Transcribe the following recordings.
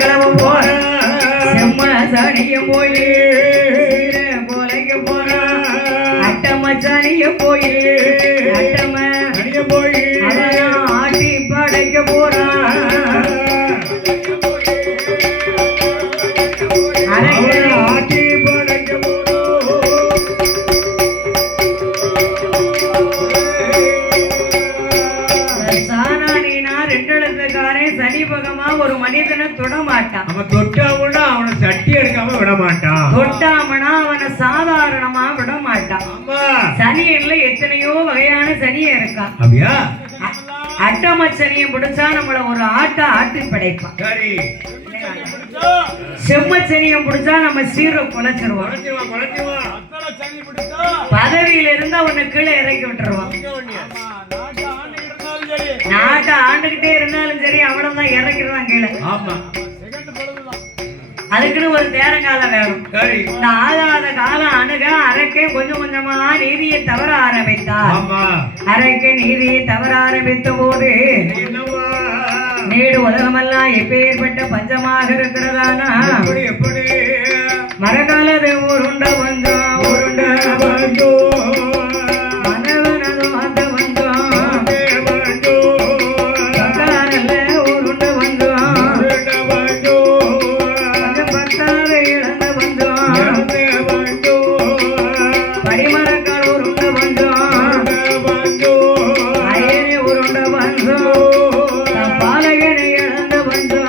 கிளம்ப போற செம்ம சனிய போய் போலைக்கு போற அட்டமச்சானிய போய் அட்டம போய் ஆட்டி படைக்க போறான் ஆட்டி படைக்க சானானினா ரெண்டெழுத்துக்காரன் சனி பகமா ஒரு மனிதனை தொட மாட்டான். அவன் தொட்டாமனா அவனை சட்டி எடுக்காம விட மாட்டான். தொட்டாமனா அவனை சாதாரணமா விட மாட்டான். சனியன்ல எத்தனையோ வகையான சனிய இருக்கான். அப்படியா? அட்டமச்சனியை பிடிச்சா நம்மள ஒரு ஆட்டி படைப்பான். சரி. செம்மச்சனியை பிடிச்சா நம்ம சீர குலைச்சிருவோம். பதவியில இருந்தா உன்னை கீழே இறக்கி விட்டுருவான். நாட்டை ஆண்டுகிட்டே இருந்தாலும் சரி அவ்வளவுதான் இறக்கிடுவான் கீழே. அதுக்குன்னு ஒரு தேரங்காலம் வேணும். இந்த ஆகாத காலம் அணுக அரைக்கே கொஞ்சம் கொஞ்சமா நீதியை தவற ஆரம்பித்தார். அரைக்கே நீதியை தவற ஆரம்பித்த போது நீடு உலகமெல்லாம் எப்பேற்பட்ட பஞ்சமாக இருக்கிறதானா மரகாலது உருண்ட வந்தோம் உருண்ட வந்தோம் மனவனதும் அந்த வந்தோம் பக்காரல்ல உருண்ட வந்தோம் கொஞ்சம் பத்தாத இழந்த வந்தோம் படிமரக்கால் உருண்ட வந்தோம் அயனி உருண்ட வந்தோம் பாலகனை இழந்த வந்தோம்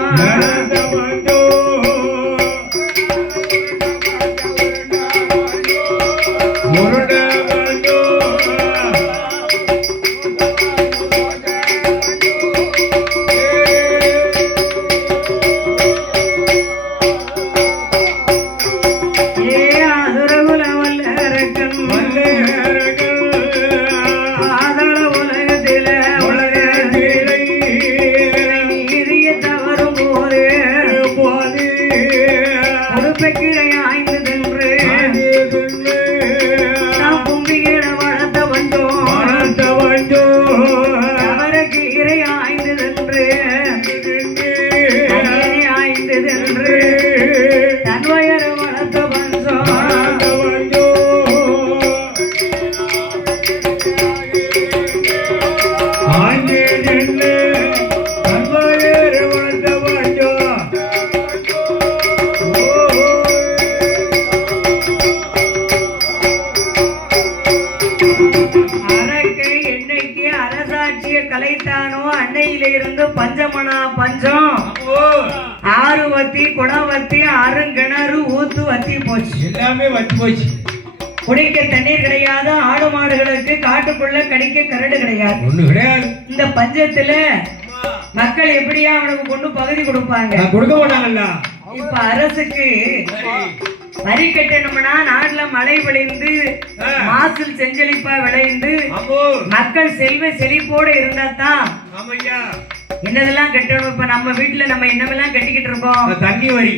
கலைத்தானோ அன்னையில இருந்து பஞ்சமனா பஞ்சம் ஆறு வத்தி குணவத்தி அருங்கிணறு ஊத்து வத்தி போச்சு. எல்லாமே வத்தி போச்சு. குடிக்க தண்ணீர் கிடையாது. ஆடு மாடுகளுக்கு காட்டுக்குள்ள கடிக்க கரடு கிடையாது. ஒண்ணு கிடையாது. இந்த பஞ்சத்துல மக்கள் எப்படியா அவனுக்கு கொண்டு பகுதி கொடுப்பாங்க? கொடுக்க மாட்டாங்கல்ல. இப்ப அரசுக்கு வரி கட்டணும்னா நாட்டுல மழை விளைந்து மாசில் செஞ்சலிப்பா விளைந்து மக்கள் செல்வ செழிப்போட இருந்தா தான் என்னதெல்லாம் கட்டணும். இப்ப நம்ம வீட்டுல நம்ம என்னவெல்லாம் கட்டிக்கிட்டு இருக்கோம்? தண்ணி வரி